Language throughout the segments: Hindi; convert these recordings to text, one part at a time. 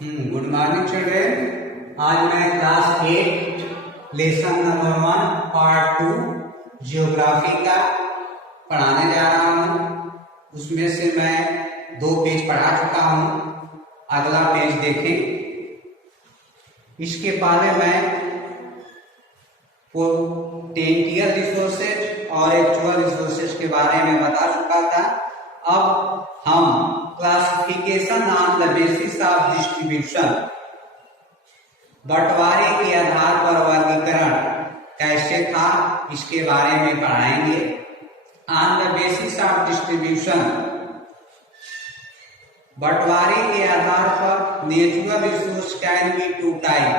Good morning children. आज मैं class 8 lesson number 1 part 2 geography का पढ़ाने जा रहा हूँ। उसमें से मैं 2 पेज पढ़ा चुका हूँ। अगला पेज देखें। इसके बारे में पोटेंशियल रिसोर्सेज और एक्चुअल रिसोर्सेज के बारे में बता चुका था। अब हम classification on the basis of distribution, बंटवारे के आधार पर वर्गीकरण कैसे था इसके बारे में पढ़ाएंगे। On the basis of distribution, बंटवारे के आधार पर natural resource can be two type.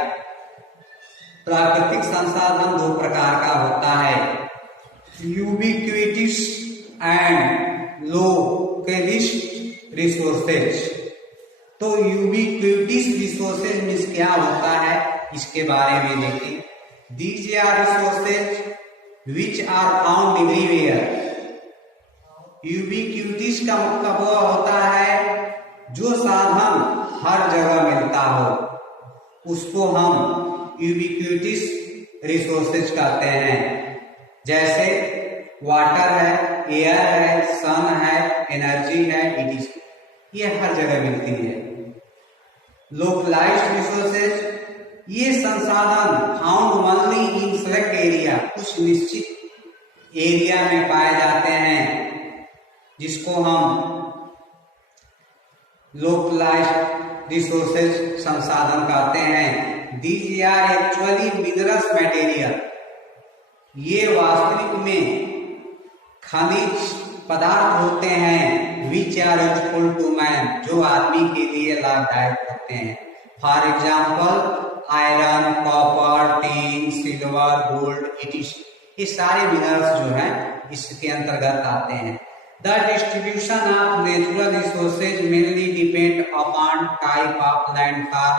प्राकृतिक संसाधन 2 प्रकार का होता है, यूबिक्विटिस एंड लोकलिस्ट रिसोर्सेज। तो यूबिक्विटिस रिसोर्सेज मीन्स क्या होता है इसके बारे में देखें। These are resources which are found everywhere. Ubiquitous का मतलब वो होता है जो साधन हर जगह मिलता हो, उसको हम यूबिक्विटिस रिसोर्सेज कहते हैं। जैसे वाटर है, एयर है, सन है, एनर्जी है, इट ये हर जगह मिलती है। लोकलाइज्ड रिसोर्सेज, ये संसाधन found only in select area, कुछ निश्चित एरिया में पाए जाते हैं, जिसको हम लोकलाइज्ड रिसोर्सेज संसाधन कहते हैं। These are actually minerals material, ये वास्तविक में खनिज पदार्थ होते हैं। Which are useful to man, जो आदमी के लिए लाभदायक होते हैं। For example iron, copper, tin, silver, gold, इटिस, ये सारे मिनरल्स जो हैं इसके अंतर्गत आते हैं। The distribution of natural resources mainly depend upon type of landform,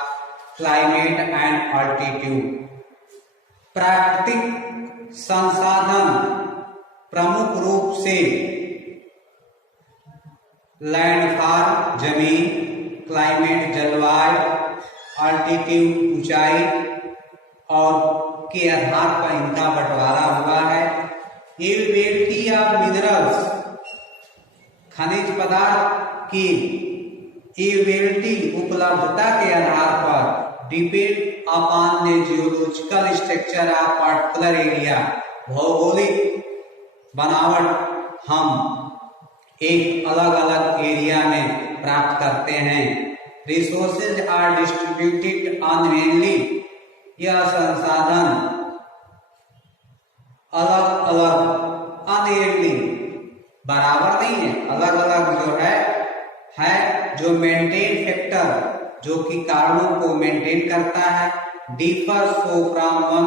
climate and altitude. प्राकृतिक संसाधन प्रमुख रूप से लैंडफॉर्म जमीन, क्लाइमेट जलवायु, अल्टीट्यूड ऊंचाई और के आधार पर इनका बंटवारा हुआ है। एवेलेबिलिटी ऑफ मिनरल्स, खनिज पदार्थ की एवेलेबिलिटी उपलब्धता के आधार पर depend upon the geological structure of particular area, भौगोलिक बनावट हम एक अलग अलग एरिया में प्राप्त करते हैं। रिसोर्सेज आर डिस्ट्रीब्यूटेड अनइवनली, यह संसाधन अलग अलग अनइवनली बराबर नहीं है, अलग अलग जो है जो मेंटेन फैक्टर, जो कि कारणों को मेंटेन करता है। Differ so from one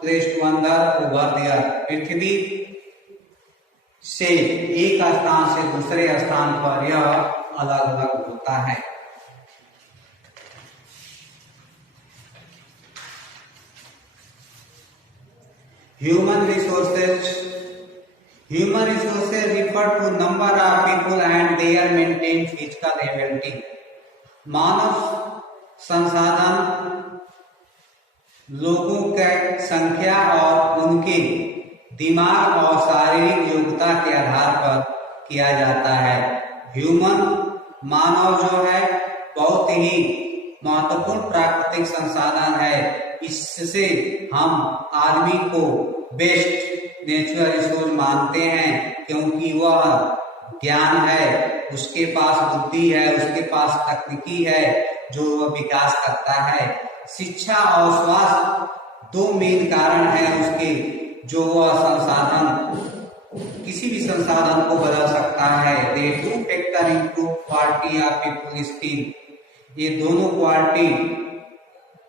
place to another over the earth, पृथ्वी से एक स्थान से दूसरे स्थान पर यह अलग अलग होता है। Human resources, human resources refer to number of people and their maintain physical ability. मानव संसाधन लोगों की संख्या और उनके दिमाग और शारीरिक योग्यता के आधार पर किया जाता है। ह्यूमन मानव जो है बहुत ही महत्वपूर्ण प्राकृतिक संसाधन है। इससे हम आदमी को बेस्ट नेचुरल रिसोर्स मानते हैं, क्योंकि वह ज्ञान है, उसके पास बुद्धि है, उसके पास तकनीकी है जो वह विकास करता है। शिक्षा और स्वास्थ्य 2 मेन कारण है उसके, जो वह संसाधन किसी भी संसाधन को बदल सकता है। They do factor improve quality of people skill, ये दोनों क्वालिटी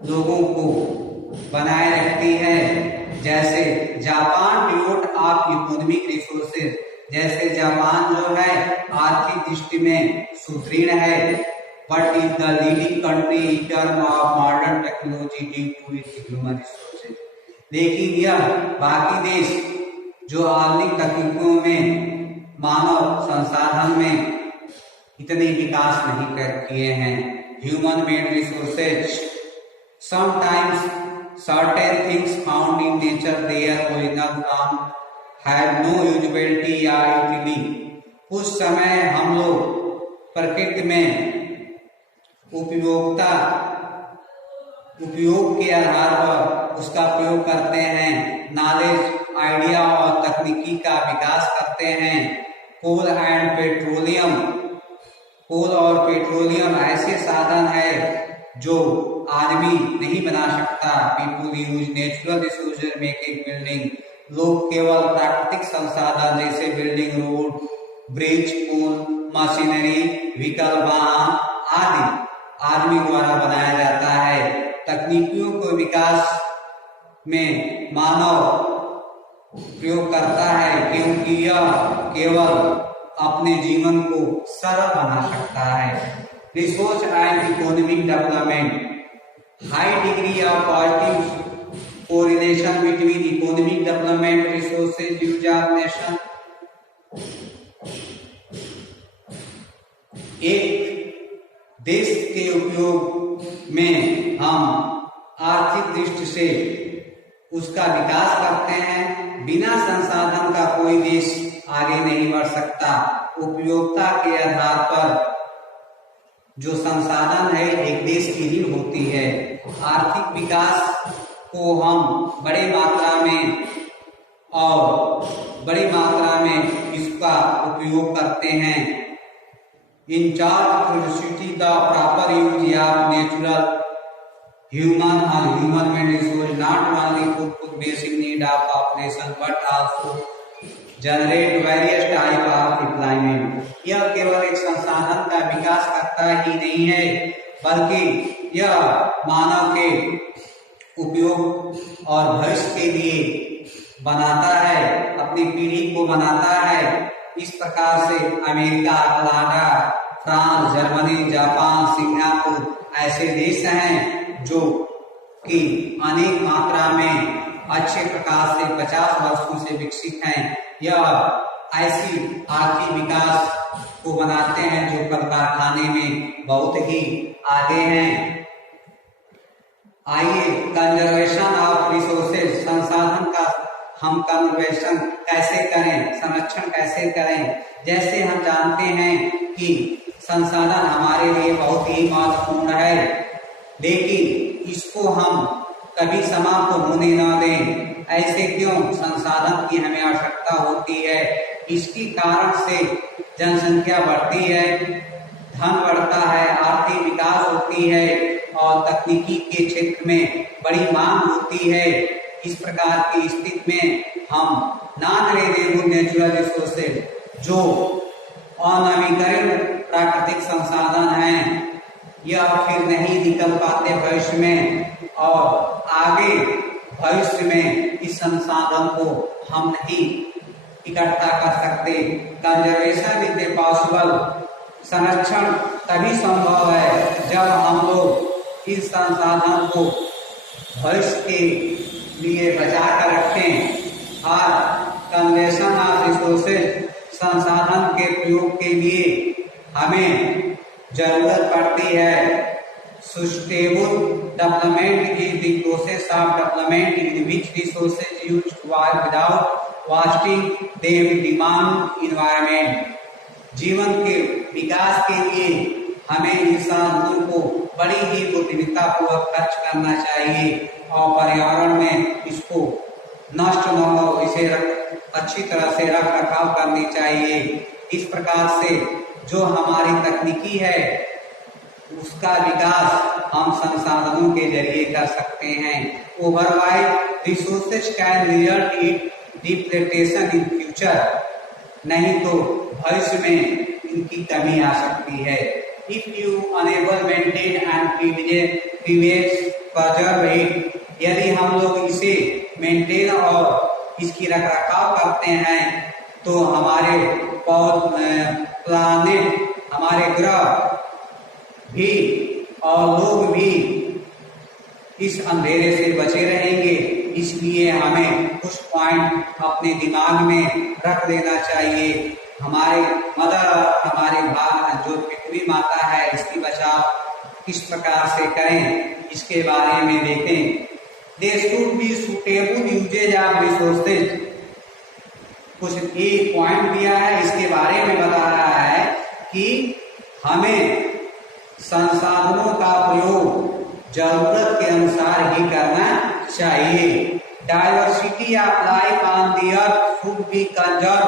लोगों को बनाए रखती है। जैसे Japan devoid of economic resources, जैसे जापान जो है आर्थिक दृष्टि में सुदृढ़ है, but is the leading country in term of modern technology due to its human resources. लेकिन यह बाकी देश जो आधुनिक तकनीकों में, मानव संसाधन में इतने विकास नहीं किए हैं। human made resources. Sometimes certain things found in nature their original form have no usability या utility. उस समय हम लोग प्रकृति में उपयोग के आधार पर उसका प्रयोग करते हैं, नॉलेज, आइडिया और तकनीकी का विकास करते हैं। कोल और पेट्रोलियम ऐसे साधन है जो आदमी नहीं बना सकता। People use natural resources making building. लोग केवल प्राकृतिक संसाधन जैसे बिल्डिंग, रोड, ब्रिज, पुल, मशीनरी, व्हीकल, वाहन आदि आदमी द्वारा बनाया जाता है। तकनीकियों को विकास में मानव प्रयोग करता है क्योंकि यह केवल अपने जीवन को सरल बना सकता है। Resource and economic development. High degree of positive correlation between economic development resources use of nation. एक देश के उपयोग में हम आर्थिक दृष्टि से उसका विकास करते हैं। बिना संसाधन का कोई देश आगे नहीं बढ़ सकता। उपयोगिता के आधार पर जो संसाधन है एक देश की रीढ़ होती है। आर्थिक विकास को हम बड़ी मात्रा में इसका उपयोग करते हैं। In charge the proper use of natural human made resource not only fulfill basic need of population but also generate various type of employment. यह केवल एक संसाधन का विकास करता ही नहीं है बल्कि यह मानव के उपयोग और भविष्य के लिए बनाता है, अपनी पीढ़ी को बनाता है। इस प्रकार से America, Canada, France, Germany, Japan, Singapore ऐसे देश हैं जो कि अनेक मात्रा में अच्छे प्रकार से 50 वर्षों से विकसित हैं। यह ऐसी आर्थिक विकास को बनाते हैं जो कल कारखाने में बहुत ही आगे हैं। आइए कंजर्वेशन ऑफ रिसोर्सेज, संसाधन का हम कंजर्वेशन कैसे करें, संरक्षण कैसे करें। जैसे हम जानते हैं कि संसाधन हमारे लिए बहुत ही महत्वपूर्ण है, लेकिन इसको हम कभी समाप्त होने न दें। ऐसे क्यों? संसाधन की हमें आवश्यकता होती है। इसके कारण से जनसंख्या बढ़ती है, धन बढ़ता है, आर्थिक विकास होती है और तकनीकी के क्षेत्र में बड़ी मांग होती है। इस प्रकार की स्थिति में हम नॉन रिन्यूएबल नेचुरल रिसोर्सेज, जो अनवीकरणीय प्राकृतिक संसाधन हैं, यह फिर नहीं निकल पाते भविष्य में, और आगे भविष्य में इस संसाधन को हम नहीं इकट्ठा कर सकते। कंजर्वेशन इज पॉसिबल, संरक्षण तभी संभव है जब हम लोग इस संसाधन को भविष्य के लिए बचा कर रखें। और कंजर्वेशन ऑफ रिसोर्सेज, संसाधन के प्रयोग के लिए हमें जरूरत पड़ती है। Sustainable development is the process of development in which resources used without wasting them demand environment. जीवन के विकास के लिए हमें इंसानों को बड़ी ही बुद्धिमत्ता पूर्वक खर्च करना चाहिए और पर्यावरण में इसको नष्ट न हो, इसे अच्छी तरह से रख रखाव करनी चाहिए। इस प्रकार से जो हमारी तकनीकी है उसका विकास हम संसाधनों के जरिए कर सकते हैं। Overuse resources can result in depletion in future, नहीं तो भविष्य में इनकी कमी आ सकती है। If you unable maintain and preserve it, यदि हम लोग इसे मेंटेन और इसकी रखरखाव करते हैं तो हमारे प्लानेट, हमारे ग्रह भी और लोग भी इस अंधेरे से बचे रहेंगे। इसलिए हमें कुछ पॉइंट अपने दिमाग में रख लेना चाहिए। हमारे मदर, हमारे जो पृथ्वी माता है, इसकी बचाव किस प्रकार से करें इसके बारे में देखें। They should be suitable usages of resources, कुछ एक पॉइंट दिया है, इसके बारे में बता रहा है कि हमें संसाधनों का प्रयोग जरूरत के अनुसार ही करना चाहिए। Diversity of life on the earth should be conserve,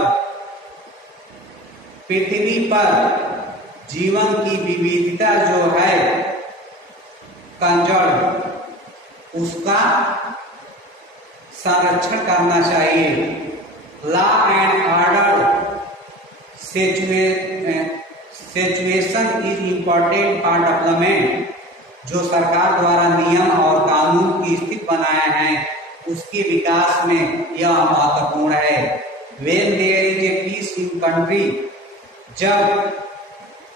पृथ्वी पर जीवन की विविधता जो है कंजर्व, उसका संरक्षण करना चाहिए। Law and order situation is important for development, जो सरकार द्वारा नियम और कानून की स्थिति बनाया है उसके विकास में यह महत्वपूर्ण है। When there is a peace in country, जब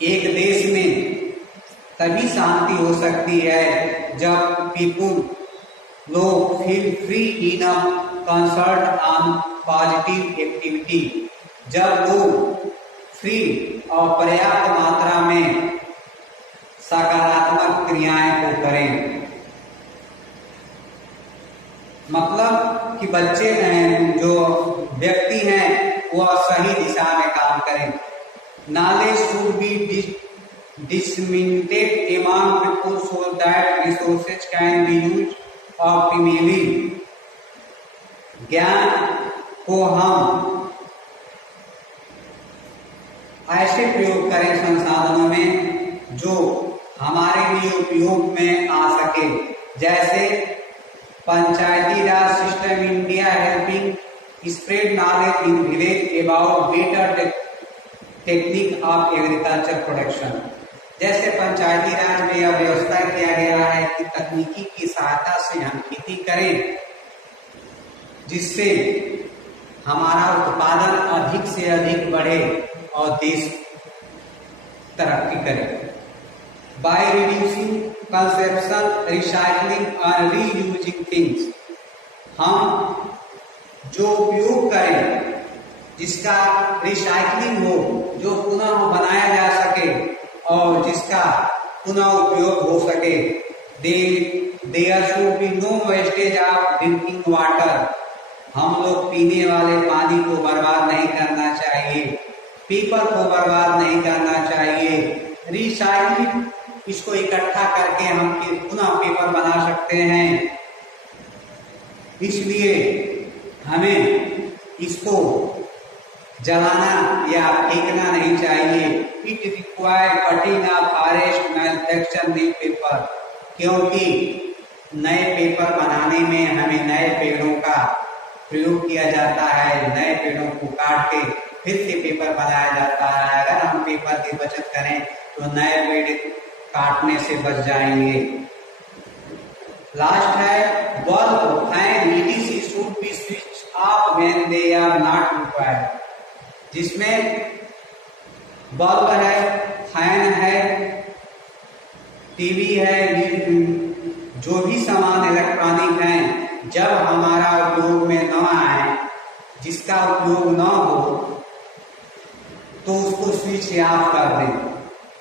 एक देश में तभी शांति हो सकती है जब पीपुल लोग feel free enough concern on positive activity, जब लोग फ्री और पर्याप्त मात्रा में सकारात्मक क्रियाएं को करें। मतलब कि बच्चे जो व्यक्ति हैं वह सही दिशा में काम करें। Knowledge should be disseminated among people so that resources can be used optimally, ज्ञान को हम ऐसे प्रयोग करें संसाधनों में जो हमारे लिए उपयोग में आ सके, जैसे Panchayati Raj system India helping spread knowledge in village about better technique of agriculture production. जैसे पंचायती राज में यह व्यवस्था किया गया है कि तकनीकी की सहायता से हम खेती करें जिससे हमारा उत्पादन अधिक से अधिक बढ़े और देश तरक्की करे। बाय रिड्यूसिंग कंजप्शन, रिसाइकलिंग और रीयूजिंग थिंग्स, हम जो उपयोग करें जिसका रिसाइकलिंग हो, जो पुनः बनाया जा सके और जिसका पुनः उपयोग हो सके। There should be no wastage of drinking water, हम लोग पीने वाले पानी को बर्बाद नहीं करना चाहिए, पेपर को बर्बाद नहीं करना चाहिए। रिसाइकलिंग, इसको इकट्ठा करके हम पुनः पेपर बना सकते हैं, इसलिए हमें इसको जलाना या फेंकना नहीं चाहिए। It require cutting of forest manufacture new paper, क्योंकि नए पेपर बनाने में हमें नए पेड़ों का प्रयोग किया जाता है, नए पेड़ों को काट के फिर से पेपर बनाया जाता है। अगर हम पेपर की बचत करें तो नए पेड़ काटने से बच जाएंगे। लास्ट है bulb, fan, E T C should be switch off when they are not required, जिसमें बल्ब है, फैन है, टीवी है, जो भी सामान इलेक्ट्रॉनिक हैं, जब हमारा उपयोग में न आए, जिसका उपयोग न हो तो उसको स्विच ऑफ कर दें।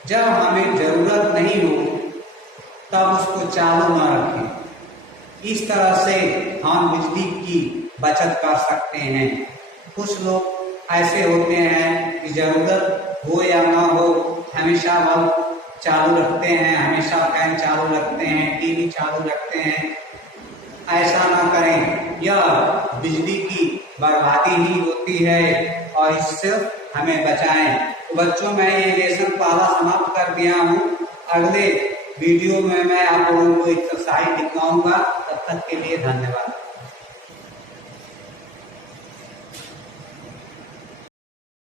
जब हमें जरूरत नहीं हो तब उसको चालू न रखें। इस तरह से हम बिजली की बचत कर सकते हैं। कुछ लोग ऐसे होते हैं कि जरूरत हो या ना हो हमेशा बल्ब चालू रखते हैं, हमेशा फैन चालू रखते हैं, टीवी चालू रखते हैं। ऐसा ना करें, यह बिजली की बर्बादी ही होती है और इससे हमें बचाएं। तो बच्चों, मैं ये लेसन पहला समाप्त कर दिया हूँ। अगले वीडियो में मैं आप लोगों को एक्सरसाइज दिखाऊंगा। तब तक के लिए धन्यवाद।